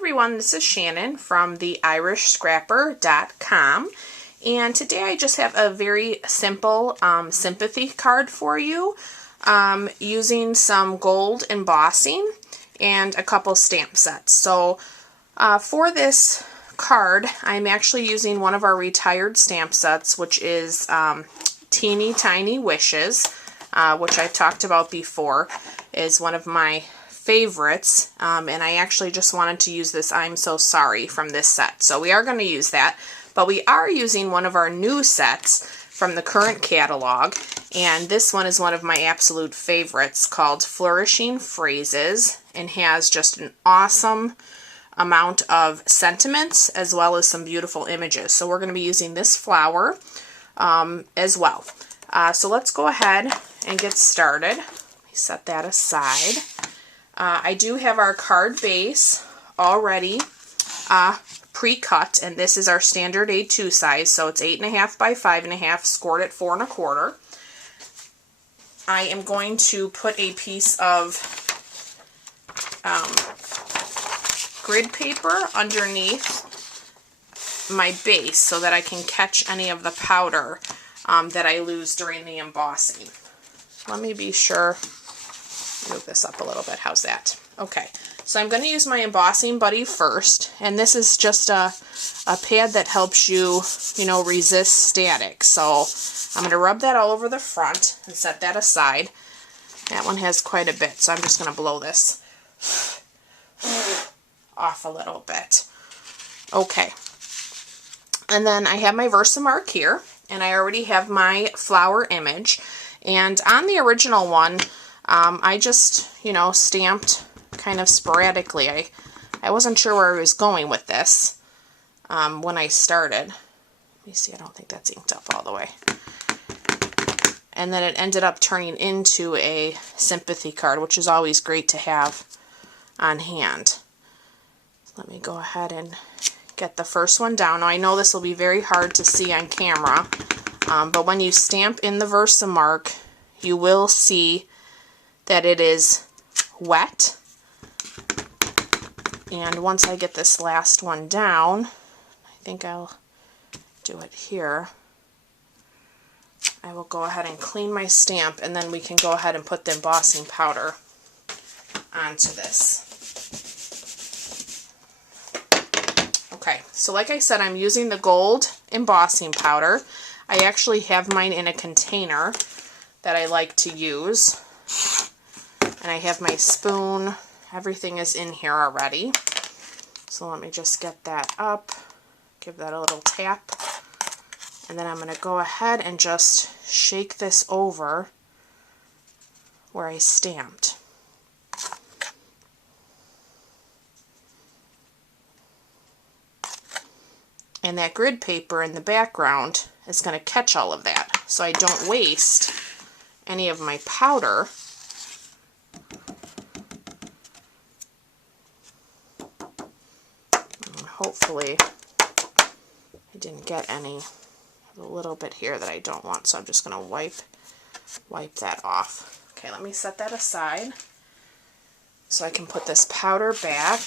everyone, this is Shannon from theirishscrapper.com, and today I just have a very simple sympathy card for you using some gold embossing and a couple stamp sets. So for this card, I'm actually using one of our retired stamp sets, which is Teeny Tiny Wishes, which I've talked about before, is one of my favorites, and I actually just wanted to use this I'm So Sorry from this set. So we are going to use that, but we are using one of our new sets from the current catalog, and this one is one of my absolute favorites, called Flourishing Phrases, and has just an awesome amount of sentiments as well as some beautiful images. So we're going to be using this flower as well. So let's go ahead and get started. Let me set that aside. I do have our card base already pre-cut, and this is our standard A2 size, so it's 8.5 by 5.5, scored at 4 1/4. I am going to put a piece of grid paper underneath my base so that I can catch any of the powder that I lose during the embossing. Let me be sure. Move this up a little bit. How's that? Okay, so I'm going to use my embossing buddy first, and this is just a pad that helps you, resist static. So I'm going to rub that all over the front and set that aside. That one has quite a bit, so I'm just going to blow this off a little bit. Okay, and then I have my Versamark here, and I already have my flower image, and on the original one, I just, stamped kind of sporadically. I wasn't sure where I was going with this when I started. Let me see, I don't think that's inked up all the way. And then it ended up turning into a sympathy card, which is always great to have on hand. Let me go ahead and get the first one down. Now, I know this will be very hard to see on camera, but when you stamp in the Versamark, you will see that it is wet. And once I get this last one down, I think I'll do it here. I will go ahead and clean my stamp, and then we can go ahead and put the embossing powder onto this. Okay, so like I said, I'm using the gold embossing powder. I actually have mine in a container that I like to use. And I have my spoon. Everything is in here already. So let me just get that up, give that a little tap, and then I'm going to go ahead and just shake this over where I stamped. And that grid paper in the background is going to catch all of that, so I don't waste any of my powder. Hopefully I didn't get any, a little bit here that I don't want, so I'm just going to wipe that off. Okay, let me set that aside so I can put this powder back.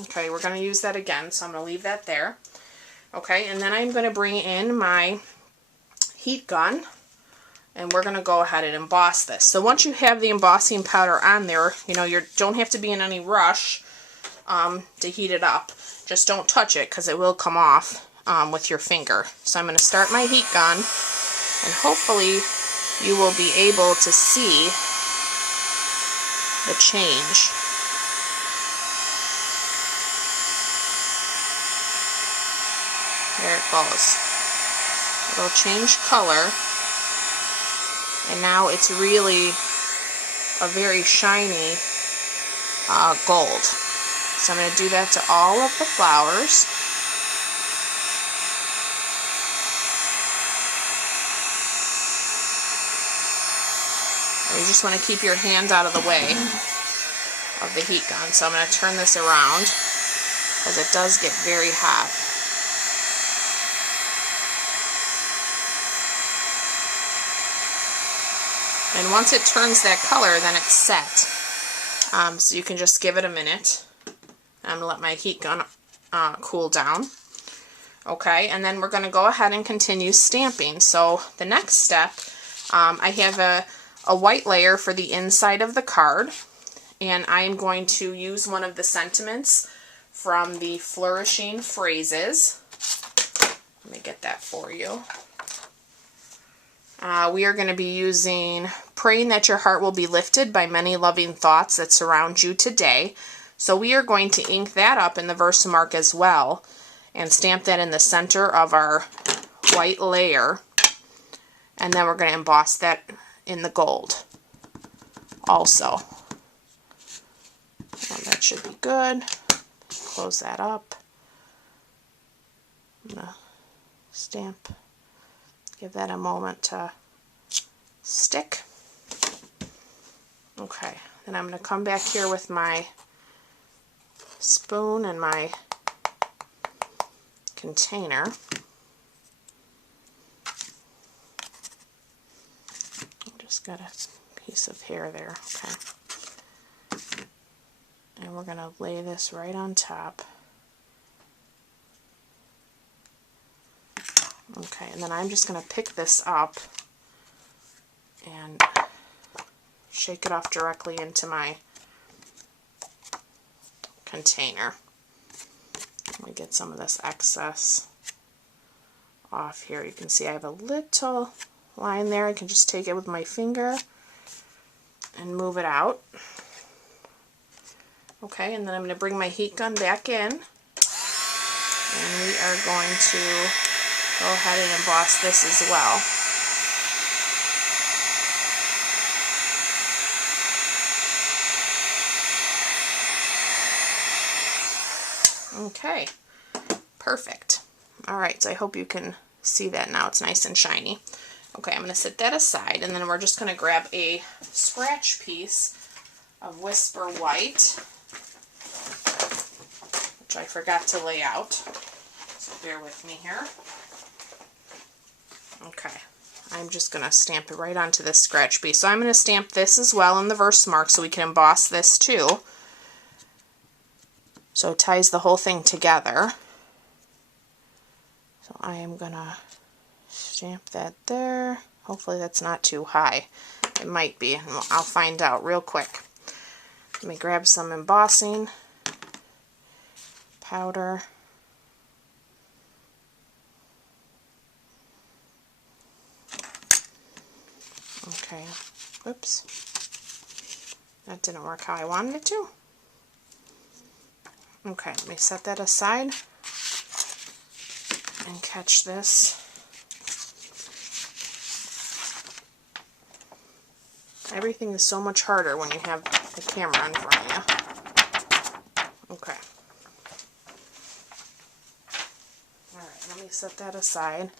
Okay, we're going to use that again, so I'm going to leave that there. Okay, and then I'm going to bring in my heat gun, and we're going to go ahead and emboss this. So once you have the embossing powder on there, you don't have to be in any rush to heat it up. Just don't touch it, because it will come off with your finger. So I'm going to start my heat gun, and hopefully you will be able to see the change. There it goes. It'll change color. And now it's really a very shiny gold. So I'm going to do that to all of the flowers. And you just want to keep your hand out of the way of the heat gun. So I'm going to turn this around because it does get very hot. And once it turns that color, then it's set. So you can just give it a minute. I'm going to let my heat gun cool down. Okay, and then we're going to go ahead and continue stamping. So the next step, I have a white layer for the inside of the card, and I'm going to use one of the sentiments from the Flourishing Phrases. Let me get that for you. We are going to be using Praying That Your Heart Will Be Lifted by Many Loving Thoughts That Surround You Today. So we are going to ink that up in the verse mark as well and stamp that in the center of our white layer. And then we're going to emboss that in the gold also. Well, that should be good. Close that up. I'm going to stamp. Give that a moment to stick. Okay, then I'm going to come back here with my spoon and my container. Just got a piece of hair there. Okay. And we're going to lay this right on top. Okay, and then I'm just going to pick this up and shake it off directly into my container. Let me get some of this excess off here. You can see I have a little line there. I can just take it with my finger and move it out. Okay, and then I'm going to bring my heat gun back in, and we are going to go ahead and emboss this as well. Okay, perfect. Alright, so I hope you can see that now. It's nice and shiny. Okay, I'm going to set that aside, and then we're just going to grab a scratch piece of Whisper White, which I forgot to lay out. So bear with me here. Okay, I'm just going to stamp it right onto this scratch piece. So I'm going to stamp this as well in the verse mark so we can emboss this too. So it ties the whole thing together. So I am going to stamp that there. Hopefully that's not too high. It might be. I'll find out real quick. Let me grab some embossing powder. Okay, oops, that didn't work how I wanted it to. Okay, let me set that aside and catch this. Everything is so much harder when you have the camera in front of you. Okay. Alright, let me set that aside.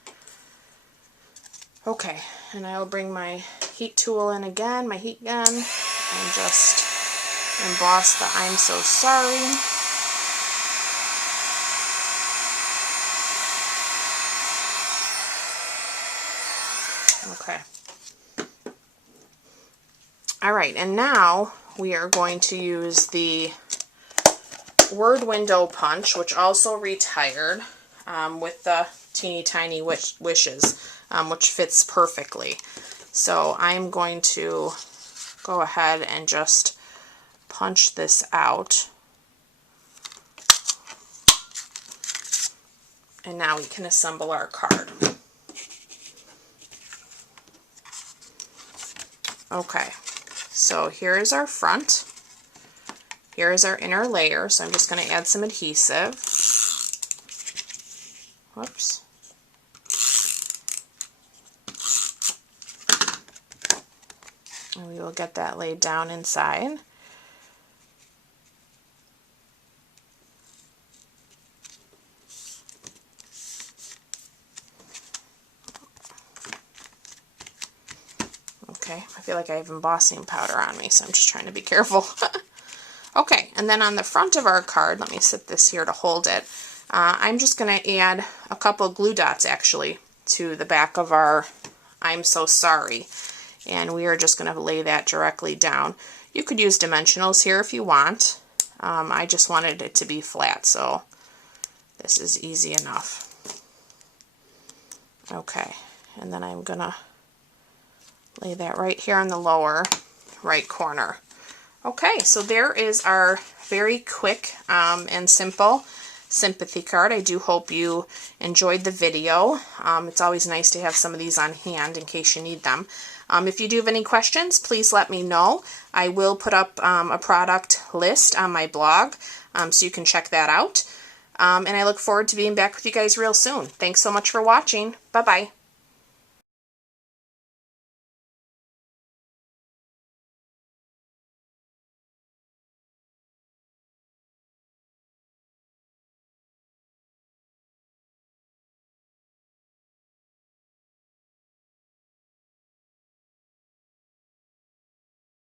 Okay, and I'll bring my heat tool in again, my heat gun, and just emboss the I'm So Sorry. Okay. Alright, and now we are going to use the word window punch, which also retired with the teeny tiny wishes, which fits perfectly. So I'm going to go ahead and just punch this out. And now we can assemble our card. Okay, so here is our front. Here is our inner layer, so I'm just going to add some adhesive. Whoops. And we will get that laid down inside. Okay, I feel like I have embossing powder on me, so I'm just trying to be careful. Okay, and then on the front of our card, let me set this here to hold it. I'm just going to add a couple glue dots actually to the back of our I'm So Sorry. and we are just going to lay that directly down. You could use dimensionals here if you want. I just wanted it to be flat, so this is easy enough. Okay, and then I'm going to lay that right here in the lower right corner. Okay, so there is our very quick and simple sympathy card. I do hope you enjoyed the video. It's always nice to have some of these on hand in case you need them. If you do have any questions, please let me know. I will put up a product list on my blog, so you can check that out. And I look forward to being back with you guys real soon. Thanks so much for watching. Bye-bye.